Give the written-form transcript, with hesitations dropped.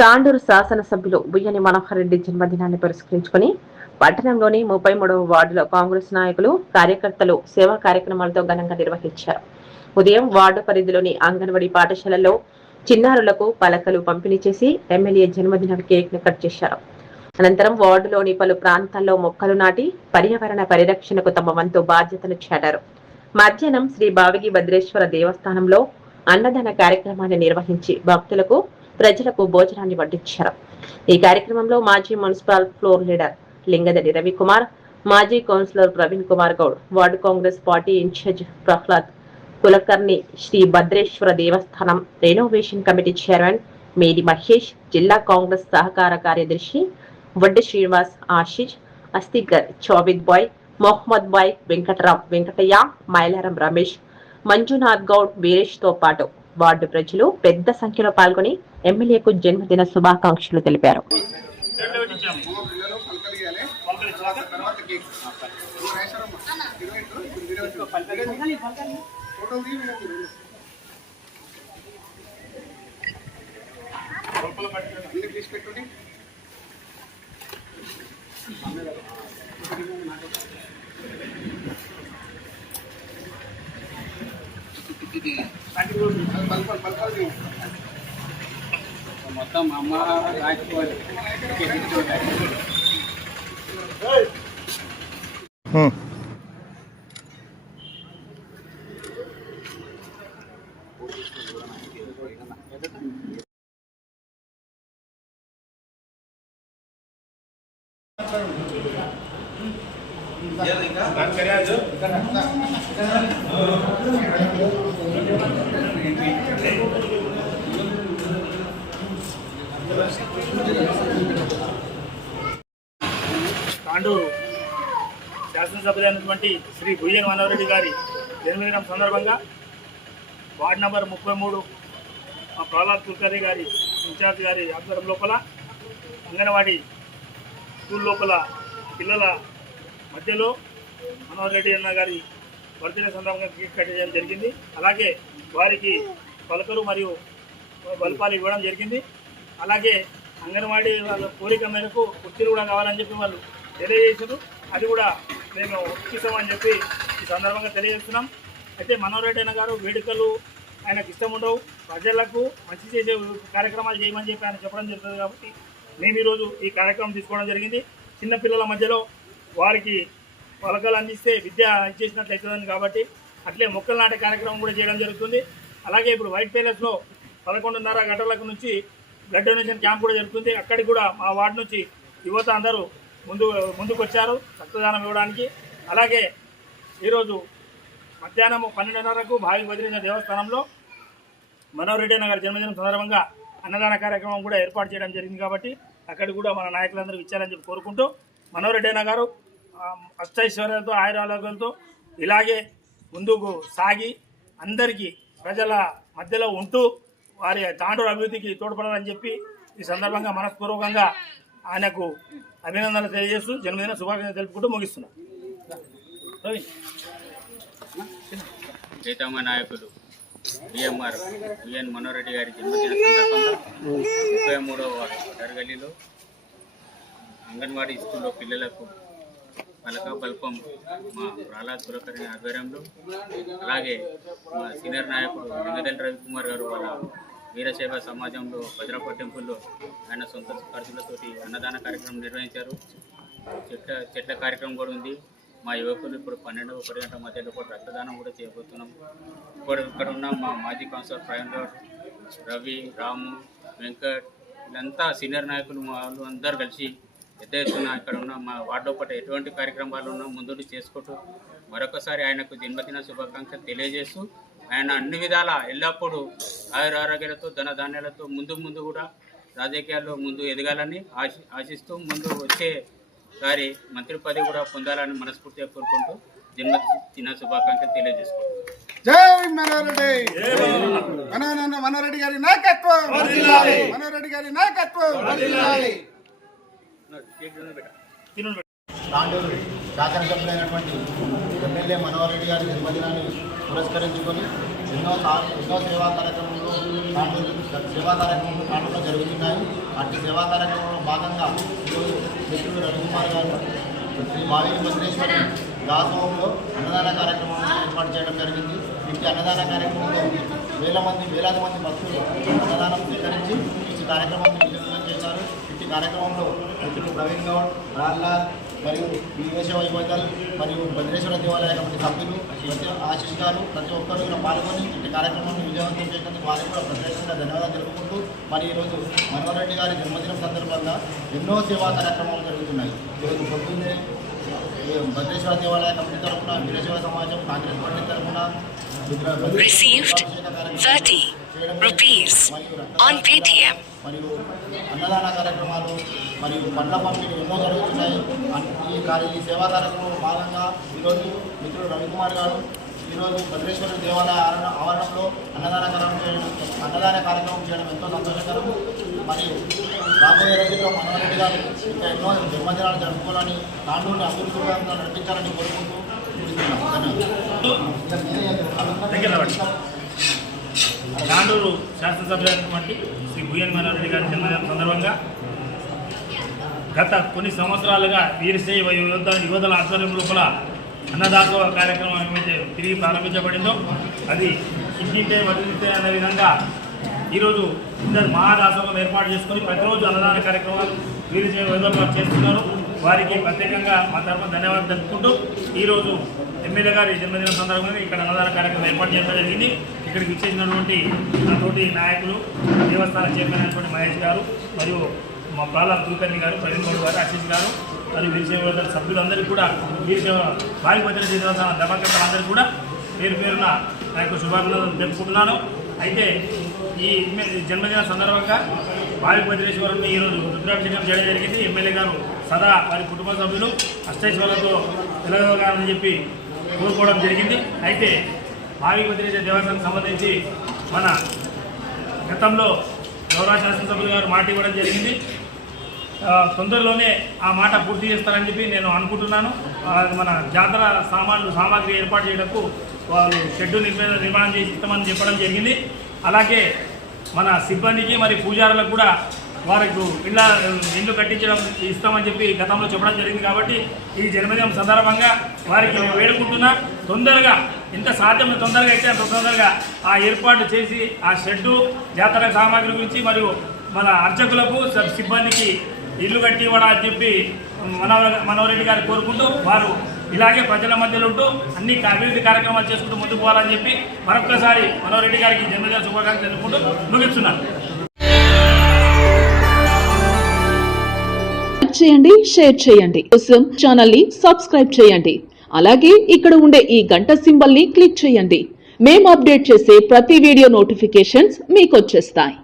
తాండూరు శాసనసభ్యులు బుయ్యని మనోహర్ రెడ్డి జన్మదినాన్ని పురస్కరించుకుని పట్టణంలోని 33వ వార్డులో కాంగ్రెస్ నాయకులు కార్యకర్తలు సేవా కార్యక్రమాలతో ఘనంగా నిర్వహించారు. ఉదయం వార్డు పరిధిలోని అంగన్వాడీ పాఠశాలలో చిన్నారులకు పలకలు పంపిణీ చేసి ఎమ్మెల్యే జన్మదిన కేక్ ను కట్ చేశారు. అనంతరం వార్డులోని పలు ప్రాంతాల్లో మొక్కలు నాటి పర్యావరణ పరిరక్షణకు తమ వంతు బాధ్యతలు చాటారు. మధ్యాహ్నం శ్రీ బావిగి భద్రేశ్వర దేవస్థానంలో అన్నదాన కార్యక్రమాన్ని నిర్వహించి భక్తులకు ప్రజలకు భోజనాన్ని వడ్డించారు. ఈ కార్యక్రమంలో మాజీ municipal floor leader Lingadadi Ravikumar, మాజీ councillor Praveen Kumar Goud, ward Congress party incharge Prahlad Kulkarni, Shri Bhadreshwara దేవస్థానం రెనోవేషన్ కమిటీ చైర్మన్ మేడి మహేష్, జిల్లా కాంగ్రెస్ సహకార కార్యదర్శి వడ్డి శ్రీనివాస్, ఆశిష్, అస్తిగర్, చౌబిద్ బాయ్, మొహమ్మద్ బాయ్, వెంకటరాం, వెంకటయ్య, మైలారం రమేష్, మంజునాథ్ గౌడ్, వీరేష్ తో పాటు వార్డు ప్రజలు పెద్ద సంఖ్యలో పాల్గొని ఎమ్మెల్యేకు జన్మదిన శుభాకాంక్షలు తెలిపారు. మొత్తం అమ్మ రాకపోవాలి. తాండూరు శాసనసభ్యులైనటువంటి శ్రీ బుయ్యని మనోహర్ రెడ్డి గారి జన్మదినం సందర్భంగా వార్డు నంబర్ 33 ప్రహ్లాద్ కులకర్ణి గారి ఇన్ఛార్జ్ గారి ఆధ్వర్యం లోపల అంగన్వాడీ స్కూల్ లోపల పిల్లల మధ్యలో మనోహర్ రెడ్డి అన్న గారి బర్త్డే సందర్భంగా కేక్ కట్ చేయడం జరిగింది. అలాగే వారికి పలకలు మరియు బల్పాలు ఇవ్వడం జరిగింది. అలాగే అంగన్వాడీ వాళ్ళ కోరిక మేరకు కుర్చీలు కూడా కావాలని చెప్పి వాళ్ళు తెలియజేసారు. అది కూడా మేము ఇస్తామని చెప్పి ఈ సందర్భంగా తెలియజేస్తున్నాం. అయితే మనోహర్ రెడ్డి అన్న గారు వేడుకలు ఆయనకు ఇష్టం ఉండవు, ప్రజలకు మంచి చేసే కార్యక్రమాలు చేయమని చెప్పి ఆయన చెప్పడం జరుగుతుంది. కాబట్టి మేము ఈరోజు ఈ కార్యక్రమం తీసుకోవడం జరిగింది. చిన్నపిల్లల మధ్యలో వారికి పలకలు అందిస్తే విద్య ఇచ్చేసినట్లు అవుతుందని కాబట్టి అట్లే మొక్కలు నాటే కార్యక్రమం కూడా చేయడం జరుగుతుంది. అలాగే ఇప్పుడు వైట్ ప్యాలెస్లో 11:30 గంటలకు నుంచి బ్లడ్ డొనేషన్ క్యాంప్ కూడా జరుగుతుంది. అక్కడికి కూడా మా వార్డు నుంచి యువత అందరూ ముందుకు వచ్చారు రక్తదానం ఇవ్వడానికి. అలాగే ఈరోజు మధ్యాహ్నం 12:30కు భావి భద్రేశ్వర దేవస్థానంలో మనోహర్ రెడ్డి అన్న గారి జన్మదినం సందర్భంగా అన్నదాన కార్యక్రమం కూడా ఏర్పాటు చేయడం జరిగింది. కాబట్టి అక్కడికి కూడా మన నాయకులందరూ ఇచ్చారని చెప్పి కోరుకుంటూ మనోహర్ రెడ్డి అన్న గారు అష్టైశ్వర్యాలతో ఆయురారోగ్యాలతో ఇలాగే ముందుకు సాగి అందరికీ ప్రజల మధ్యలో ఉంటూ వారి తాండూరు అభివృద్ధికి తోడ్పడాలని చెప్పి ఈ సందర్భంగా మనస్పూర్వకంగా ఆయనకు అభినందనలు తెలియజేస్తూ జన్మదిన శుభాకాంక్షలు తెలుపుకుంటూ ముగిస్తున్నాం. ప్రీతమ నాయకులు బిఎంఆర్ బిఎన్ మనోహర్ రెడ్డి గారి జన్మదిన సందర్భంగా 33వ వార్డు దర్గలీలో అంగన్వాడీ స్కూల్లో పిల్లలకు పలక బల్పం మా ప్రహ్లాద్ కులకర్ణి ఆధ్వర్యంలో, అలాగే మా సీనియర్ నాయకుడు లింగదడి రవికుమార్ గారు వాళ్ళ వీరసేవ సమాజంలో భద్రప టెంపుల్లో ఆయన సొంత ఖర్చులతోటి అన్నదాన కార్యక్రమం నిర్వహించారు. చెట్ల కార్యక్రమం కూడా ఉంది. మా యువకులు ఇప్పుడు 12-1 గంటల మధ్యలో కూడా రక్తదానం కూడా చేయబోతున్నాం. ఇక్కడ ఉన్న మా మాజీ కౌన్సిలర్ ప్రవీణ్ గౌడ్, రవి, రాము, వెంకట్ వీళ్ళంతా సీనియర్ నాయకులు వాళ్ళు అందరూ కలిసి పెద్ద ఎత్తున ఇక్కడ ఉన్న మా వార్డులో పాటు ఎటువంటి కార్యక్రమాలు ఉన్నా ముందు చేసుకుంటూ మరొకసారి ఆయనకు జన్మదిన శుభాకాంక్షలు తెలియజేస్తూ ఆయన అన్ని విధాల ఎల్లప్పుడూ ఆయురారోగ్యాలతో ధనధాన్యాలతో ముందు కూడా రాజకీయాల్లో ముందు ఎదగాలని ఆశిస్తూ ముందు వచ్చే గారి మంత్రి పదవి కూడా పొందాలని మనస్ఫూర్తిగా కోరుకుంటూ జన్మదిన శుభాకాంక్షలు తెలియజేసుకుంటాం. జై మనోహర్ గారి నాయకత్వం, మనోహర్ గారి నాయకత్వం. తాండూరు శాసనసభ్యులైనటువంటి ఎమ్మెల్యే మనోహర్ రెడ్డి గారి జన్మదినాన్ని పురస్కరించుకొని ఎన్నో సేవా కార్యక్రమంలో తాండూరులో జరుగుతున్నాయి. అట్టి సేవా కార్యక్రమంలో భాగంగా ఈరోజు మిత్రుడు రవికుమార్ గారు శ్రీ మావేలి భద్రేశ్వరి దాసోహంలో అన్నదాన కార్యక్రమాన్ని ఏర్పాటు చేయడం జరిగింది. ఇట్టి అన్నదాన కార్యక్రమంలో వేలాది మంది భక్తులు అన్నదానం స్వీకరించి ఈ కార్యక్రమాన్ని విజయవంతం చేశారు. ఇట్టి కార్యక్రమంలో మిత్రులు ప్రవీణ్ గౌడ్, రాల్లాల్ మరియు వివేశ వైభోజల్ మరియు భద్రేశ్వర దేవాలయ కమిటీ సభ్యులు ఆశిష్ గారు ప్రతి ఒక్కరు ఇలా పాల్గొని ఇట్టి కార్యక్రమాన్ని విజయవంతం చేసినందుకు వారికి కూడా ప్రత్యేకంగా ధన్యవాదాలు తెలుపుకుంటూ మరి ఈరోజు మనోహర్ రెడ్డి గారి జన్మదినం సందర్భంగా ఎన్నో సేవా కార్యక్రమాలు జరుగుతున్నాయి. ఈరోజు పొద్దున్నే భద్రేశ్వర దేవాలయ కమిటీ తరఫున వీరశైవ సమాజం కాంగ్రెస్ పార్టీ తరఫున received 30 rupees on Paytm. మరియు అన్నదాన కార్యక్రమాలు మరియు పండ్ల పంపిణీ ఎన్నో జరుగుతున్నాయి. ఈ సేవా కార్యక్రమంలో భాగంగా ఈరోజు మిత్రుడు రవికుమార్ గారు ఈరోజు భద్రేశ్వర దేవాలయ ఆవరణంలో అన్నదాన కార్యక్రమం చేయడం ఎంతో సంతోషకరం. మరియు రాబోయే రోజుల్లో మనోహర్ రెడ్డి గారు ఇంకా ఎన్నో జన్మదినాలు జరుపుకోవాలని తాండూరుని అభివృద్ధిగా నడిపించాలని కోరుకుంటూ తాండూరు శాసనసభ్యులైనటువంటి శ్రీ భూయన్ మనోహర్ రెడ్డి గారి జన్మదినం సందర్భంగా గత కొన్ని సంవత్సరాలుగా వీరశైవ యువతల ఆధ్వర్యం లోపల అన్నదాసోహ కార్యక్రమం ఏమైతే తిరిగి ప్రారంభించబడిందో అది ఇంటింటే వదిలితే అనే విధంగా ఈరోజు ఇద్దరు మహాదాసోహం ఏర్పాటు చేసుకొని ప్రతిరోజు అన్నదాన కార్యక్రమాలు వీరశైవ యువతలు చేస్తున్నారు. వారికి ప్రత్యేకంగా మా తరఫున ధన్యవాదాలు తెలుపుకుంటూ ఈరోజు ఎమ్మెల్యే గారి జన్మదినం సందర్భంగా ఇక్కడ అన్నదాన కార్యక్రమం ఏర్పాటు చేయడం జరిగింది. ఇక్కడికి ఇచ్చేసినటువంటి తోటి నాయకులు, దేవస్థాన చైర్మన్ అయినటువంటి మహేష్ గారు మరియు మా ప్రాలాద్ కులకర్ణి గారు, ప్రవీణ్ గౌడ్ గారు, ఆశీష్ గారు మరియు వీరశైవ సభ్యులందరికీ కూడా వీరశైవ భావి భద్రేశ్వర దేవస్థాన ధర్మకర్తలందరికీ కూడా పేరున నా యొక్క శుభాభినందనలు తెలుపుకుంటున్నాను. అయితే ఈ జన్మదిన సందర్భంగా భావి భద్రేశ్వరుని ఈరోజు రుద్రాభిషేకం చేయడం జరిగింది. ఎమ్మెల్యే గారు సదా వారి కుటుంబ సభ్యులు అష్టైశ్వర్యాలతో వెలగలగాలని చెప్పి కోరుకోవడం జరిగింది. అయితే భావి భద్రేశ్వర దేవస్థానానికి సంబంధించి మన గతంలో గౌరవ శాసనసభ్యులు గారు మాట ఇవ్వడం జరిగింది. తొందరలోనే ఆ మాట పూర్తి చేస్తారని చెప్పి నేను అనుకుంటున్నాను. మన జాతర సామాగ్రి ఏర్పాటు చేయడానికి వాళ్ళు షెడ్డు నిర్మాణం చేసి ఇస్తామని చెప్పడం జరిగింది. అలాగే మన సిబ్బందికి మరి పూజారులకు కూడా వారికి ఇల్లు కట్టించడం ఇస్తామని చెప్పి గతంలో చెప్పడం జరిగింది. కాబట్టి ఈ జన్మదినం సందర్భంగా వారికి వేడుకుంటున్నా తొందరగా ఎంత సాధ్యమైన తొందరగా అయితే అంత తొందరగా ఆ ఏర్పాటు చేసి ఆ షెడ్డు జాతర సామాగ్రి గురించి మరియు మన అర్చకులకు సిబ్బందికి ఇల్లు కట్టి ఇవ్వడం అని చెప్పి మనోహర్ రెడ్డి గారు కోరుకుంటూ వారు ఇలాగే ప్రజల మధ్యలో ఉంటూ అన్ని అభివృద్ధి కార్యక్రమాలు చేసుకుంటూ ముందుకు పోవాలని చెప్పి మరొక్కసారి మనోహర్ రెడ్డి గారికి జన్మదిన శుభాకాంక్షలు తెలుపుకుంటూ ముగిస్తున్నాను. చేయండి, షేర్ చేయండి, కోసం ఛానల్ ని సబ్స్క్రైబ్ చేయండి. అలాగే ఇక్కడ ఉండే ఈ గంట సింబల్ ని క్లిక్ చేయండి. మేము అప్డేట్ చేసే ప్రతి వీడియో నోటిఫికేషన్స్ మీకు వచ్చేస్తాయి.